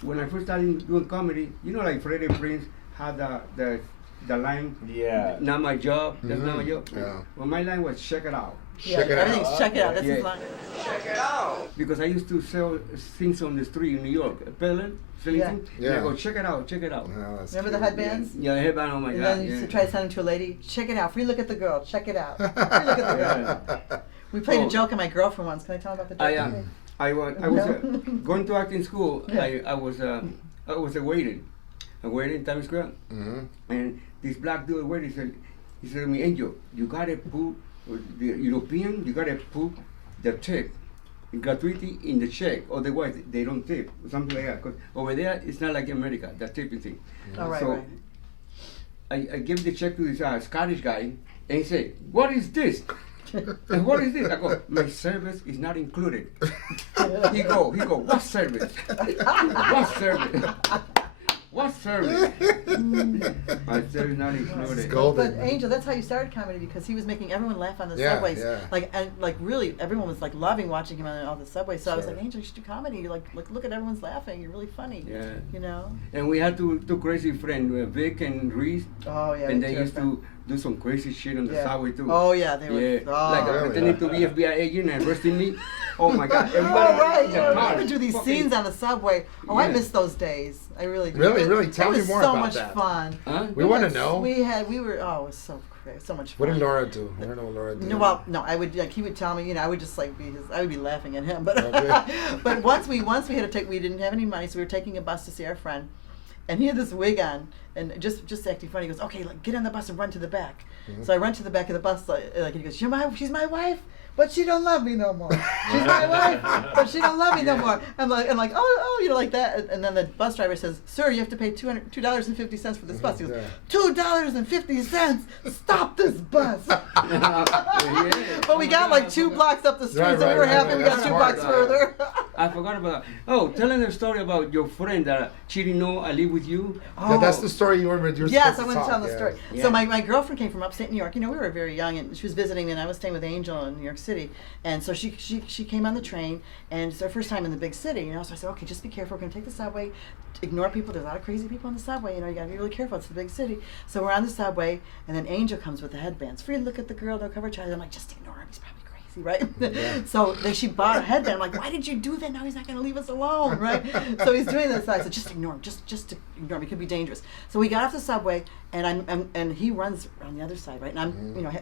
when I first started doing comedy, like Freddie Prinze had the line. Yeah. Not my job. That's not my job. Yeah. Well, my line was check it out. Check it out. Everything's check it out. That's his Yeah. line. Check it out. Because I used to sell things on the street in New York. Peddling, selling Yeah. things. Yeah. And I go, check it out, check it out. Oh, that's Remember the cute. headbands? Yeah, headband, oh my And God. then you used to Yeah. try to send them to a lady. Check it out. Free look at the girl. Check it out. Free look at the girl. We played a joke on my girlfriend once. Can I tell about the joke? I was going to acting school. Yeah. I was a waiter in Times Square, and this black dude waiter said to me, Angel, you gotta put the European, you gotta put the tip, gratuity in the check, otherwise they don't tip, something like that. Because over there it's not like America, the tipping thing. Oh, right, So right. I gave the check to this Scottish guy, and he said, "What is this?" And what is this? I go, my service is not included. He go, what service? What service? What service? My service not included. It's golden. But Angel, that's how you started comedy because he was making everyone laugh on the Yeah, subways. yeah. Like really, everyone was like loving watching him on all the subways. So I was Sure. like, Angel, you should do comedy. You're like, look at everyone's laughing. You're really funny. Yeah. And we had two crazy friends, Vic and Reese, Oh yeah. and they used to do some crazy shit on the subway too. Oh yeah, they were. Yeah, Oh, like really? pretending to be FBI agent and arresting me. Oh my God! Oh Everybody right, in the yeah, car we would do these fucking- scenes on the subway. Oh, I Yeah. miss those days. I really do. Really? Tell me It was more so about much that. fun. Huh? We want to know. We were. Oh, it was so great, so much What fun. did Laura do? I don't know what Laura did. No, well, no, I would like he would tell me, I would just like I would be laughing at him, but Okay. but once we had to take, we didn't have any money, so we were taking a bus to see our friend, and he had this wig on, and just acting funny. He goes, okay, like, get on the bus and run to the back. So I run to the back of the bus, like he goes, she's my wife, but she don't love me no more. She's my wife, but she don't love me no more. I'm like, oh, like that. And then the bus driver says, sir, you have to pay $2.50 for this bus. He goes, $2.50. Stop this bus. But we got like 2 blocks up the street, so we were happy we got 2 blocks further. I forgot about. Oh, telling the story about your friend that she didn't know I live with you. Yeah, that's the story you remember. Yes, I want to tell the yeah. story. Yeah. So my girlfriend came from upstate New York. We were very young, and she was visiting, and I was staying with Angel in New York City. And so she came on the train, and it's her first time in the big city. So I said, okay, just be careful. We're gonna take the subway. Ignore people. There's a lot of crazy people on the subway. You gotta be really careful. It's the big city. So we're on the subway, and then Angel comes with the headbands. Free, look at the girl. They'll cover child. I'm like, just ignore him. He's probably crazy, right? Yeah. So then she bought a headband. I'm like, why did you do that? Now he's not going to leave us alone, right? So he's doing this. I said, just ignore him. Just ignore him. He could be dangerous. So we got off the subway, and and he runs on the other side, right? And I'm,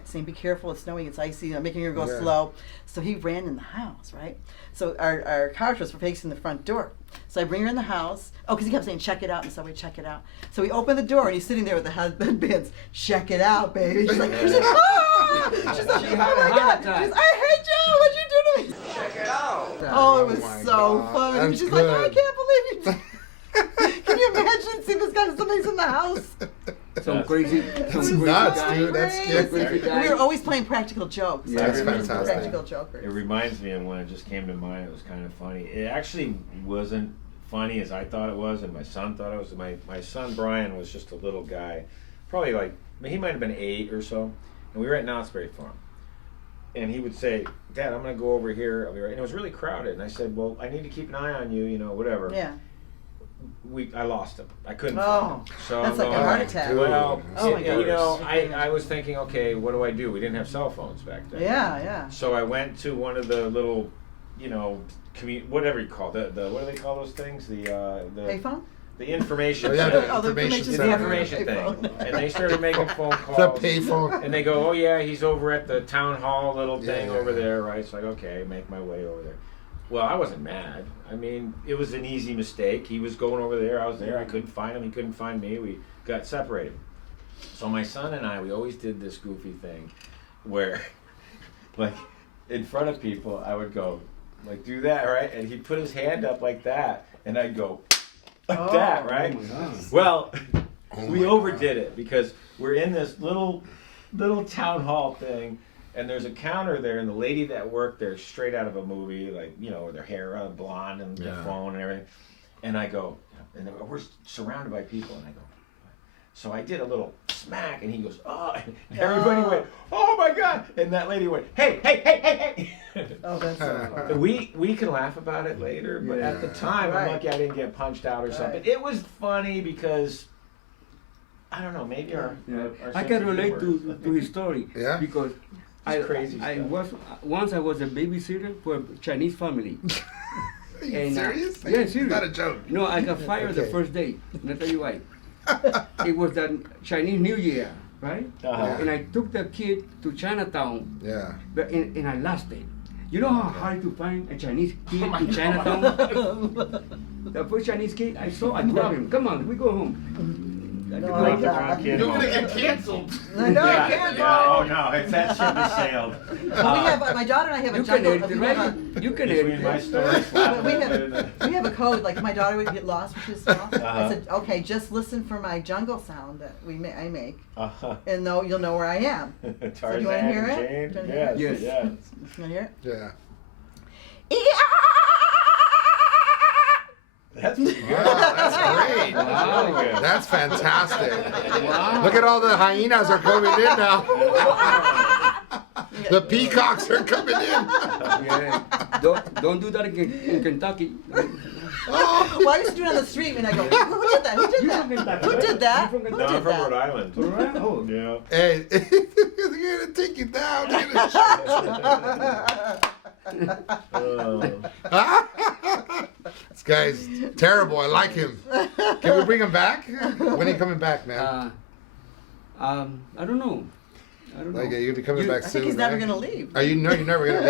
saying, be careful. It's snowing. It's icy. I'm making her go slow. So he ran in the house, right? So our characters were facing the front door. So I bring her in the house. Oh, because he kept saying, check it out in the subway, check it out. So we open the door, and he's sitting there with the headbands. Check it out, baby. She's like, ah! She's like, oh my God. She's like, I hate you. What'd you do to me? Check it out. Oh, it was my so God. funny. That's She's like, oh, I good. can't believe you. Can you imagine seeing this guy? Somebody's in the house. Some crazy. That's Some nuts, crazy dude. That's Crazy. scary. We were always playing practical jokes. Yeah, that's We were just fantastic. Practical jokers. It reminds me of when it just came to mind. It was kind of funny. It actually wasn't funny as I thought it was, and my son thought it was. My son Brian was just a little guy, probably like he might have been 8 or so, and we were at Knott's Berry Farm, and he would say, "Dad, I'm gonna go over here. I'll be right." And it was really crowded, and I said, "Well, I need to keep an eye on you, whatever." Yeah. I lost him. I couldn't Oh, find him. So that's I'm like a going, heart attack. Well, Oh my you know, gosh. I was thinking, okay, what do I do? We didn't have cell phones back then. Yeah. So I went to one of the little, you know, whatever you call it, the what do they call those things? The Payphone? the information. Oh, yeah, center. the information The center. information thing. Payphone. And they started making phone The calls. payphone. And they go, oh yeah, he's over at the town hall little thing Yeah. over there, right? It's like, okay, make my way over there. Well, I wasn't mad. I mean, it was an easy mistake. He was going over there. I was there. I couldn't find him. He couldn't find me. We got separated. So my son and I, we always did this goofy thing where, like, in front of people, I would go, like, do that, right? And he'd put his hand up like that, and I'd go like that, right? Oh my God. Well, Oh we my overdid it because we're in this little town hall thing, and there's a counter there, and the lady that worked there, straight out of a movie, like, you know, with her hair blonde and the phone and everything. And I go, and we're surrounded by people, and I go, so I did a little smack, and he goes, oh, and everybody went, oh my God, and that lady went, hey. Oh, that's so hard. We can laugh about it later, but at the time, I'm Right. lucky I didn't get punched out or something. It was funny because, I don't know, maybe our I sense can of relate humor. to his story. Yeah? Because It's crazy I stuff. was a babysitter for a Chinese family. Are you And, serious? yeah, serious. Not a joke. No, I got fired the Okay. first day. And I'll tell you why. It was the Chinese New Year, right? Uh-huh. And I took the kid to Chinatown, Yeah. and I lost it. You know how hard to find a Chinese kid in Chinatown? The first Chinese kid I saw, I grabbed him. Come on, we go home. No, Like the yeah. wrong kid You're home. gonna get canceled. I know, I can't go. Oh no, it's that ship has sailed. Well, we have my daughter and I have a You can jungle. edit it, we have right? You can edit Between my it. stories, we have a code. Like my daughter would get lost when she was small. I Uh-huh. said, okay, just listen for my jungle sound that I make, Uh-huh. and you'll know where I am. Tarzan, you wanna hear it? Jane, Do you wanna hear yes, it? yes. You wanna hear it? Yeah. That's pretty good. Wow, that's great. Wow. Really good. That's fantastic. Wow. Look at all the hyenas are coming in now. The peacocks are coming in. Yeah. Don't do that in Kentucky. Oh, Well, I used to do it on the street, and I go, who did that? Who did You that? from Kentucky, Who right? did that? You from Who No, Kentucky? I'm did from Rhode that? Island. Right? Oh. Yeah. hey, they're gonna take you down. They're gonna This guy's terrible. I like him. Can we bring him back? When are you coming back, man? I don't know. I don't know. Like, you'll be coming back I soon. think he's never right? gonna leave. Are you? No, you're never gonna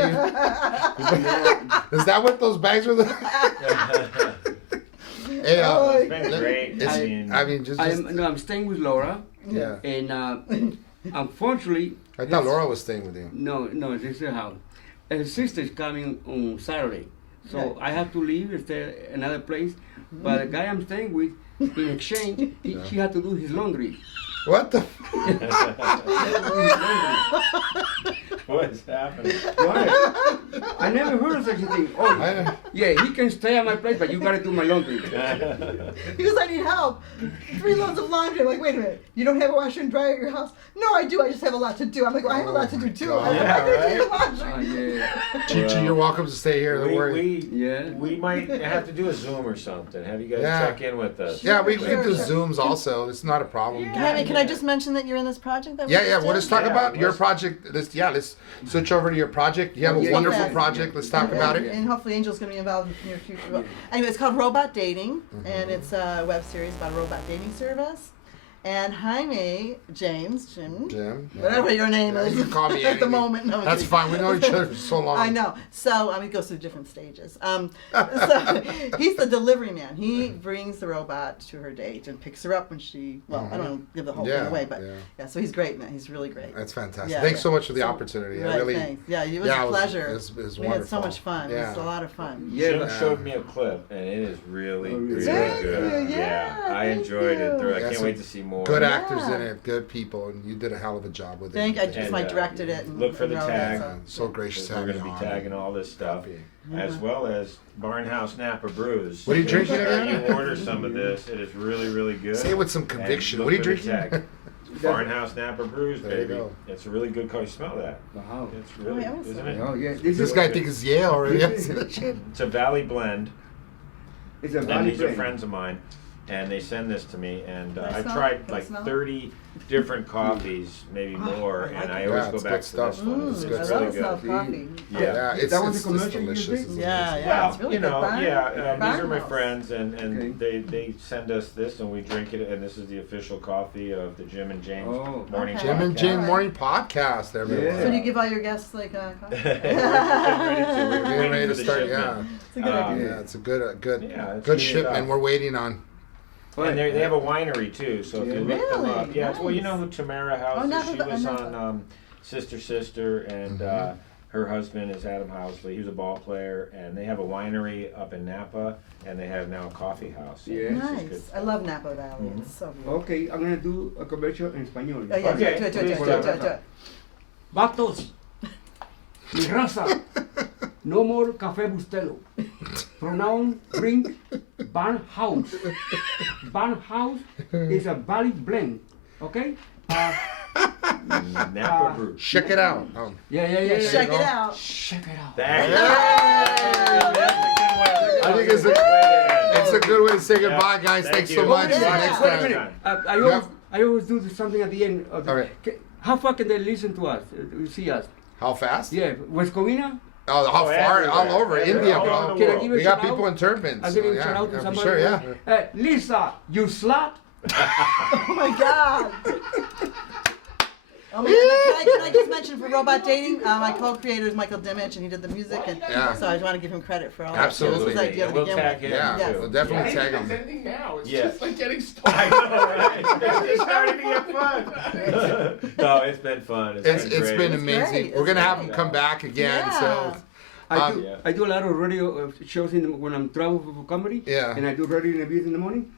leave. Is that what those bags were? Hey, It's been great. I mean, just I'm staying with Laura, yeah. and unfortunately, I thought Laura was staying with you. No, this is how. Her sister's coming on Saturday, so Okay. I have to leave and stay another place. But the guy I'm staying with, in exchange, he had to do his laundry. What the? What's happening? Right. I never heard of such a thing. Oh, I, yeah, he can stay at my place, but you gotta do my laundry. Because I need help. 3 loads of laundry. I'm like, wait a minute. You don't have a washer and dryer at your house? No, I do. I just have a lot to do. I'm like, well, I have a lot to do too. God. I'm Yeah, like, I do right? laundry. Yeah. ChiChi, you're welcome to stay here. Don't worry. Yeah. We might have to do a Zoom or something. Have you guys Yeah. check in with us? Yeah, we can Sure, do sure. Zooms also. It's not a problem. Jaime, can I just mention that you're in this project? That we Yeah, just yeah. did? Well, let's talk Yeah, about your let's- project. Let's switch over to your project. You have a Yeah, wonderful yeah. project. Let's talk about it. And hopefully Angel's going to be involved in the near future. Well, anyway, it's called Robot Dating, and it's a web series about a robot dating service. And Jaime, Jim, Jim. whatever your name Yeah, is you can call me at the anything. moment. No, I'm That's kidding. fine. We know each other for so long. I know. So it goes through different stages. So he's the delivery man. He brings the robot to her date and picks her up when she. Well, I don't want to give the whole Yeah, thing away, but yeah. yeah. So he's great, man. He's really great. That's fantastic. Yeah, Thanks yeah. so much for the So- opportunity. I Right, really. thanks. Yeah, it was yeah, a pleasure. It was We had so wonderful. much fun. It was Yeah. a lot of fun. Yeah, Jim but- showed me a clip, and it is really, Oh, really? really Thank good. you, yeah, I thank enjoyed it. you. I Yeah, can't some wait to see more. Good Yeah. actors in it, good people, and you did a hell of a job with it. Thank. I just And, my directed it. And, look for and the wrote it, tag. so- So gracious to We're have going you to be on. tagging all this stuff, Happy. as well as Barnhouse Napa Brews. What are you Make drinking sure again? You order some of this. It is really, really good. Say it with some And conviction. look What are you for the drinking? tag. Farmhouse Napa Brews, There you baby. go. It's a really good color. Smell that. Wow. It's really, yeah, that's isn't nice. it? Oh yeah, This guy thinks it's Yale already. It's a Valley blend. It's a And valley these are blend. friends of mine, and they send this to me, and Can I I've smell? tried Can I like smell? 30 different coffees, maybe more, I like and I it. always Yeah, go it's back good to stuff. this one. It's good I stuff. love the smell good. of coffee. Yeah. Yeah, it's, That was it's the commercial you delicious. did? It's Yeah, delicious. yeah, it's really you good. know, Barn- these are my farmhouse. friends, and they send us this, and we drink it, and this is the official coffee of the Jim and James Oh. morning. Okay. Jim and podcast. Jane Alright. Morning Podcast, everyone. Yeah. So do you give all your guests like coffee? We're We're getting ready to for the start, shipment. It's a good idea. Yeah, it's a good Yeah, it's good neat shipment stuff. we're waiting on. And they have a winery too, so if you Yeah. look them up, Really? yeah. Well, you Nice. know who Tamara House Oh, is? Napa- She was Napa. on Sister, and her husband is Adam Housley. He was a ball player, and they have a winery up in Napa, and they have now a coffee house. So Yeah. it's just Nice. good I love Napa Valley. Mhm. It's so beautiful. Okay, I'm gonna do a commercial in español. Oh, yeah, Okay, do it. please do it. Vatos, mi raza, no more café bustelo. Pronoun drink Barn House. Barn House is a valley blend. Okay? Napa Brew. Check it out. Yeah. Check go. it out. Check it out. Thank you. I think it's a good way to say goodbye, guys. Thank Thanks you. so much. Yeah. See you next Wait a time. minute. I always do something at the end. Of the, Okay. How far can they listen to us? See us? How fast? Yeah, West Covina? Oh, how Oh, far? everywhere. All over India, All bro. over the Can I world. give a We got shout people out? in turbans. I'll give so a shout out to for somebody. sure, yeah. Hey, Lisa, you slut? Oh my God. Oh my God. Can I just mention for Robot Dating, my co-creator is Michael Dimich, and he did the music, and Yeah. so I just want to give him credit for all Absolutely. that. This was his idea Yeah, to we'll begin tag with. him. Yeah, Yes. we'll definitely tag them. ending now. It's Yeah. just like getting started. I know, right? It's starting to get fun. No, it's been fun. It's great. been amazing. great. We're gonna It's have great. them come back again. Yeah. So Yeah. I do a lot of radio shows when I'm traveling for comedy. Yeah. And I do radio interviews in the morning.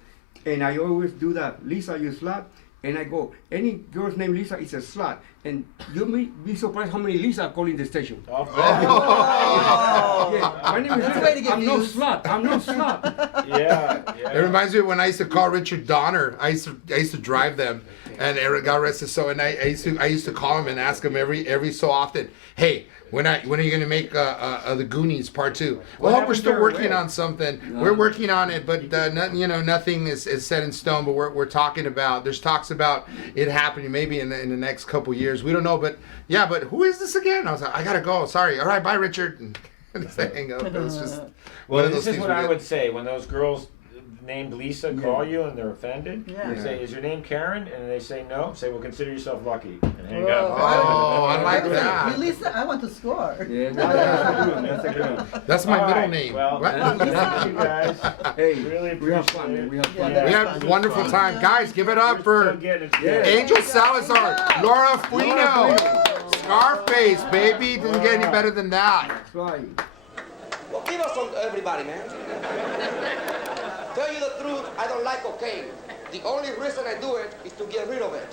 And I always do that. Lisa, you slut. And I go, any girl's named Lisa is a slut. And you may be surprised how many Lisa are calling the station. Oh, Oh. Yeah, my name is That's a Lisa. way to get I'm no views. slut. I'm no slut. yeah. it reminds me of when I used to call Richard Donner. I used to drive them, and Eric got arrested. So and I used to call him and ask him every so often, hey, when are you gonna make the Goonies Part 2? Well, we're happened still there? working Where? on something. We're working on it, but nothing is set in stone. But we're talking about. There's talks about it happening maybe in the next couple years. We don't know, but yeah. But who is this again? I was like, I gotta go. Sorry. All right, bye, Richard. And just hang up. It was just Well, one of this those is things what we I did. would say when those girls named Lisa call you and they're offended. Yeah. You say, "Is your name Karen?" And they say no. Say, "Well, consider yourself lucky," and hang Whoa. up. Oh, I like that. Hey, Lisa, I want to score. Yeah, that's a good one. That's a good one. That's my All middle right, name. Well, What? thank you guys. Hey, Really we have appreciate fun, man. it. We have fun. Yeah, We that's had fun. wonderful Fun. time. Guys, give it up We're for still getting it Yeah. together. Angel Salazar, Laura Fuino, Scarface, baby. Didn't get any better than that. That's right. Well, give us some to everybody, man. Tell you the truth, I don't like cocaine. The only reason I do it is to get rid of it.